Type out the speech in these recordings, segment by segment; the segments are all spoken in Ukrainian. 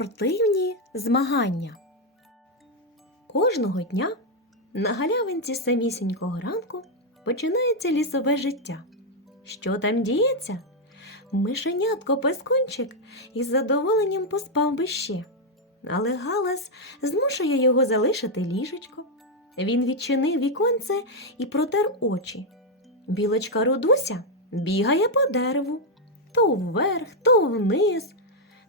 Спортивні змагання. Кожного дня на галявинці самісінького ранку починається лісове життя. Що там діється? Мишенятко пескунчик із задоволенням поспав би ще. Але галас змушує його залишити ліжечко. Він відчинив віконце і протер очі. Білочка Рудуся бігає по дереву, то вверх, то вниз,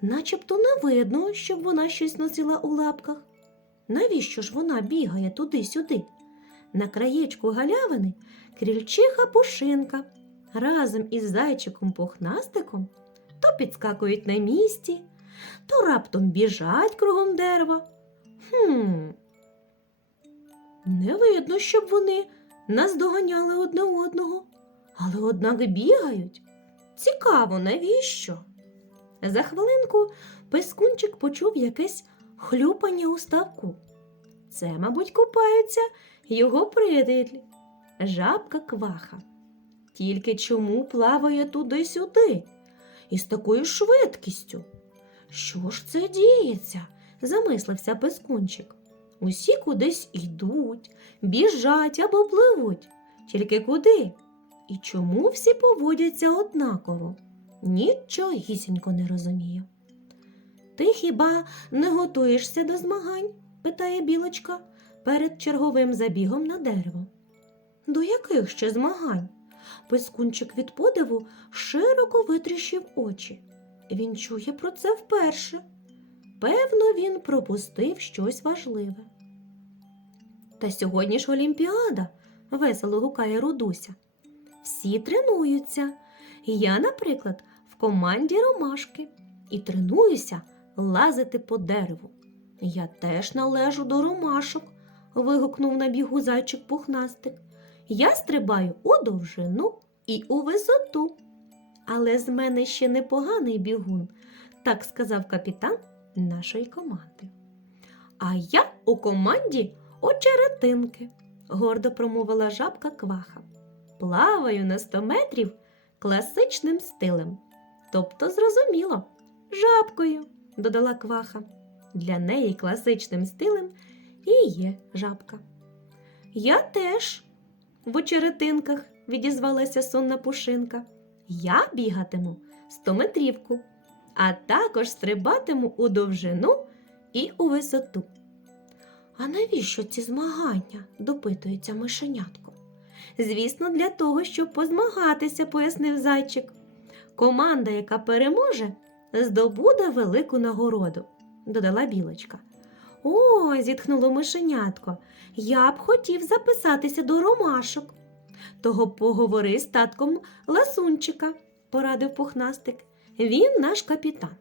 начебто не видно, щоб вона щось носила у лапках. Навіщо ж вона бігає туди-сюди? На краєчку галявини крільчиха пушинка разом із зайчиком пухнастиком то підскакують на місці, то раптом біжать кругом дерева. Хм. Не видно, щоб вони наздоганяли одне одного, але однак бігають. Цікаво, навіщо? За хвилинку пескунчик почув якесь хлюпання у ставку. Це, мабуть, купаються його приятелі, жабка кваха. Тільки чому плаває туди-сюди і з такою швидкістю? Що ж це діється? замислився пескунчик. Усі кудись йдуть, біжать або пливуть. Тільки куди? І чому всі поводяться однаково? Нічогісінько не розумію. Ти хіба не готуєшся до змагань? питає білочка перед черговим забігом на дерево. До яких ще змагань? Пискунчик від подиву широко витріщив очі. Він чує про це вперше. Певно, він пропустив щось важливе. Та сьогодні ж Олімпіада, весело гукає Рудуся. Всі тренуються. Я, наприклад, команді ромашки і тренуюся лазити по дереву. Я теж належу до ромашок, вигукнув на бігу зайчик пухнастик. Я стрибаю у довжину і у висоту. Але з мене ще непоганий бігун, так сказав капітан нашої команди. А я у команді очеретинки, гордо промовила жабка кваха. Плаваю на 100 метрів класичним стилем. Тобто, зрозуміло, жабкою, додала кваха. Для неї класичним стилем і є жабка. Я теж в очеретинках, відізвалася сонна пушинка. Я бігатиму стометрівку, а також стрибатиму у довжину і у висоту. А навіщо ці змагання? допитується мишенятко. Звісно, для того, щоб позмагатися, пояснив зайчик. Команда, яка переможе, здобуде велику нагороду, додала білочка. О, зітхнуло мишенятко. Я б хотів записатися до ромашок. Того поговори з татком ласунчика, порадив пухнастик. Він наш капітан.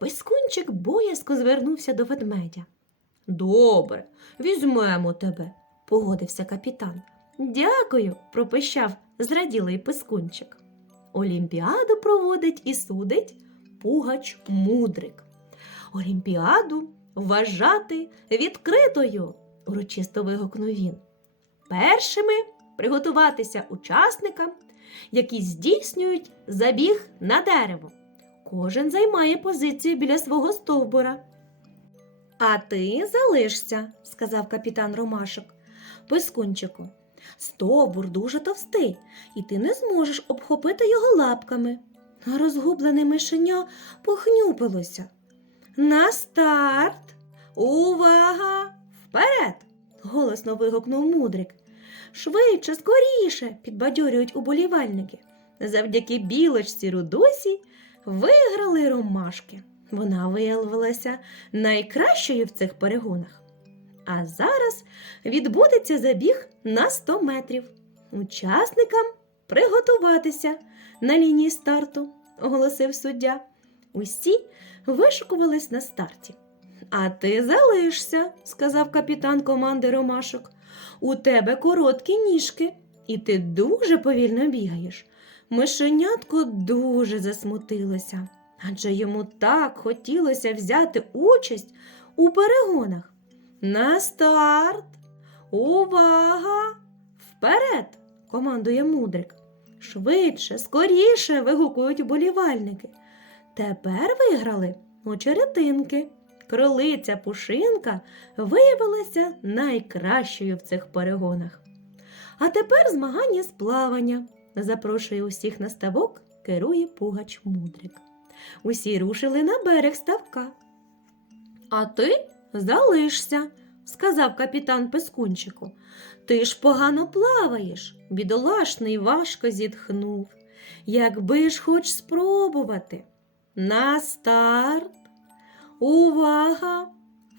Пискунчик боязко звернувся до ведмедя. Добре, візьмемо тебе, погодився капітан. Дякую, пропищав зраділий пискунчик. Олімпіаду проводить і судить пугач мудрик. Олімпіаду вважати відкритою, урочисто вигукнув він. Першими приготуватися учасникам, які здійснюють забіг на дерево. Кожен займає позицію біля свого стовбура. А ти залишся, сказав капітан Ромашок. Пискунчику, стовбур дуже товстий, і ти не зможеш обхопити його лапками. Розгублене мишеня похнюпилося. На старт! Увага! Вперед! голосно вигукнув мудрик. Швидше, скоріше, підбадьорюють уболівальники. Завдяки білочці Рудосі виграли ромашки. Вона виявилася найкращою в цих перегонах. А зараз відбудеться забіг на 100 метрів. Учасникам приготуватися на лінії старту, оголосив суддя. Усі вишукувались на старті. А ти залишся, сказав капітан команди Ромашок. У тебе короткі ніжки, і ти дуже повільно бігаєш. Мишенятко дуже засмутилося, адже йому так хотілося взяти участь у перегонах. На старт! Увага! Вперед! командує мудрик. Швидше, скоріше. вигукують болівальники. Тепер виграли очеретинки. Кролиця Пушинка виявилася найкращою в цих перегонах. А тепер змагання з плавання. Запрошує усіх на ставок, керує пугач мудрик. Усі рушили на берег ставка. А ти залишся, сказав капітан Пескунчику. Ти ж погано плаваєш, бідолашний важко зітхнув. Якби ж хоч спробувати. На старт. Увага!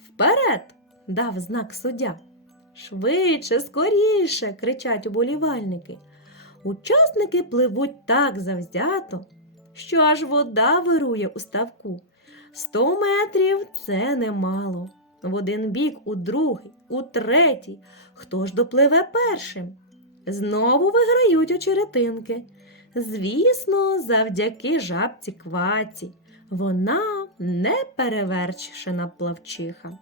Вперед! дав знак суддя. Швидше, скоріше, кричать уболівальники. Учасники пливуть так завзято, що аж вода вирує у ставку. Сто метрів це немало. В один бік, у другий, у третій. Хто ж допливе першим? Знову виграють очеретинки. Звісно, завдяки жабці кваці. Вона неперевершена плавчиха.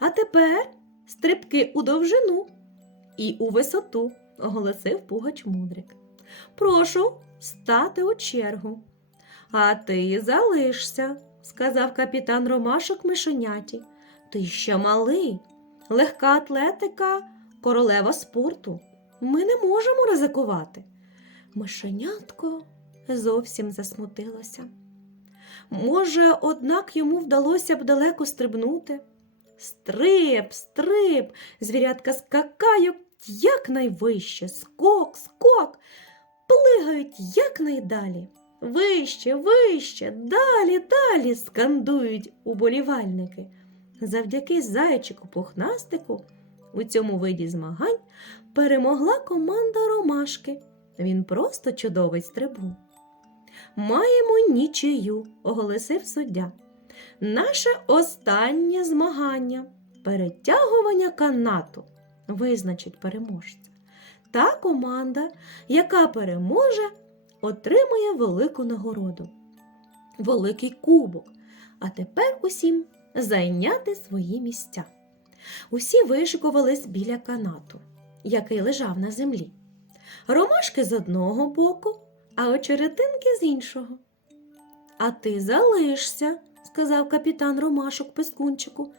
А тепер стрибки у довжину і у висоту, оголосив пугач мудрик. Прошу стати у чергу. А ти залишся, сказав капітан Ромашок мишеняті. Ти ще малий, легка атлетика, королева спорту. Ми не можемо ризикувати. Мишенятко зовсім засмутилося. Може, однак йому вдалося б далеко стрибнути. Стриб, стриб, звірятка скакають якнайвище, скок, скок, плигають якнайдалі. Вище, вище, далі, далі скандують уболівальники. Завдяки зайчику пухнастику у цьому виді змагань перемогла команда Ромашки. Він просто чудовий стрибун. Маємо нічию, оголосив суддя. Наше останнє змагання перетягування канату визначить переможця. Та команда, яка переможе, отримує велику нагороду, великий кубок. А тепер усім зайняти свої місця. Усі вишикувались біля канату, який лежав на землі. Ромашки з одного боку, а очеретинки з іншого. А ти залишся, сказав капітан Ромашок Пескунчику.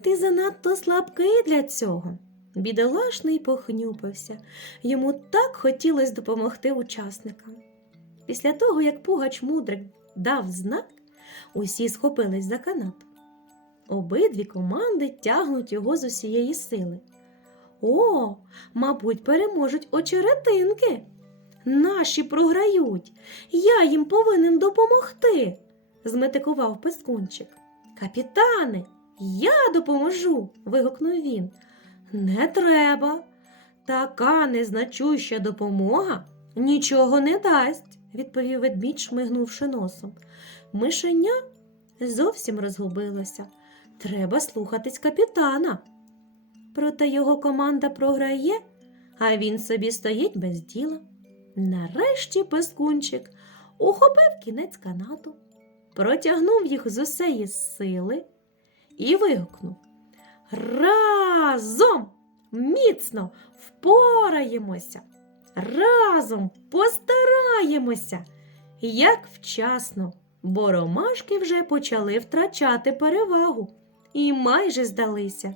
Ти занадто слабкий для цього. Бідолашний похнюпився. Йому так хотілося допомогти учасникам. Після того, як пугач мудрик дав знак, усі схопились за канат. Обидві команди тягнуть його з усієї сили. О, мабуть, переможуть очеретинки. Наші програють. Я їм повинен допомогти, зметикував пескунчик. Капітане, я допоможу. вигукнув він. Не треба. Така незначуща допомога нічого не дасть, відповів ведмідь, шмигнувши носом. Мишеня зовсім розгубилося. Треба слухатись капітана. Проте його команда програє, а він собі стоїть без діла. Нарешті пескунчик ухопив кінець канату, протягнув їх з усеї сили і вигукнув Разом міцно впораємося, разом постараємося, як вчасно, бо ромашки вже почали втрачати перевагу і майже здалися.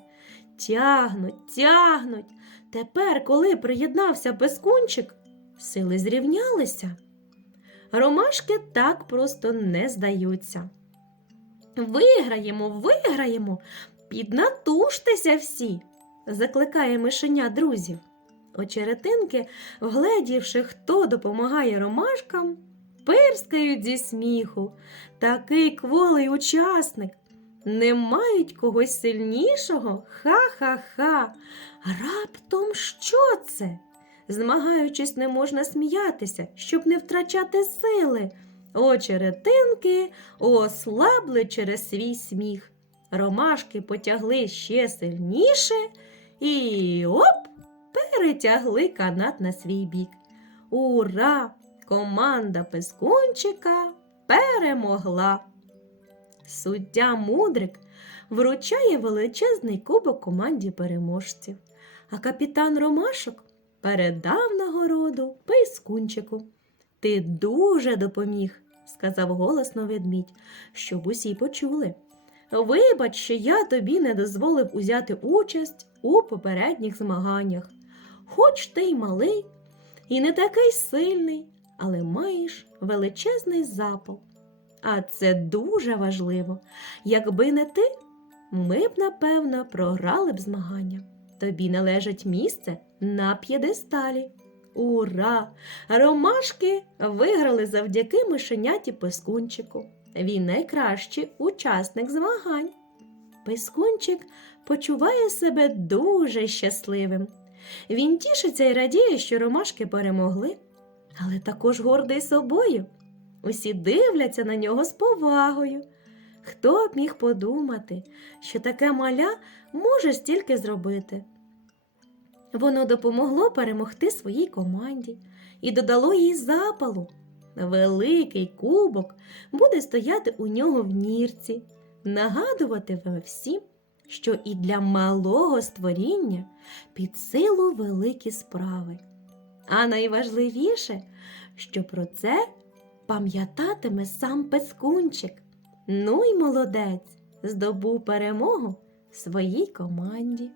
Тягнуть, тягнуть. Тепер, коли приєднався пескунчик, сили зрівнялися. Ромашки так просто не здаються. Виграємо, виграємо, піднатуштеся всі, закликає мишеня друзів. Очеретинки, вгледівши, хто допомагає ромашкам, пирскають зі сміху. Такий кволий учасник. Не мають когось сильнішого? Ха-ха-ха. Раптом що це? Змагаючись, не можна сміятися, щоб не втрачати сили. Очеретинки ослабли через свій сміх. Ромашки потягли ще сильніше і оп! перетягли канат на свій бік. Ура! Команда пескунчика перемогла. Суддя Мудрик вручає величезний кубок команді переможців, а капітан Ромашок передав нагороду пискунчику. Ти дуже допоміг сказав голосно ведмідь, щоб усі почули. Вибач, що я тобі не дозволив узяти участь у попередніх змаганнях. Хоч ти й малий, і не такий сильний, але маєш величезний запал. А це дуже важливо. Якби не ти, ми б, напевно, програли б змагання. Тобі належить місце на п'єдесталі. Ура! Ромашки виграли завдяки мишеняті Пискунчику. Він найкращий учасник змагань. Пискунчик почуває себе дуже щасливим. Він тішиться і радіє, що ромашки перемогли, але також гордий собою. Усі дивляться на нього з повагою. Хто б міг подумати, що таке маля може стільки зробити? Воно допомогло перемогти своїй команді і додало їй запалу. Великий кубок буде стояти у нього в нірці, нагадуватиме всім, що і для малого створіння під силу великі справи. А найважливіше, що про це пам'ятатиме сам пескунчик. Ну й молодець здобув перемогу своїй команді.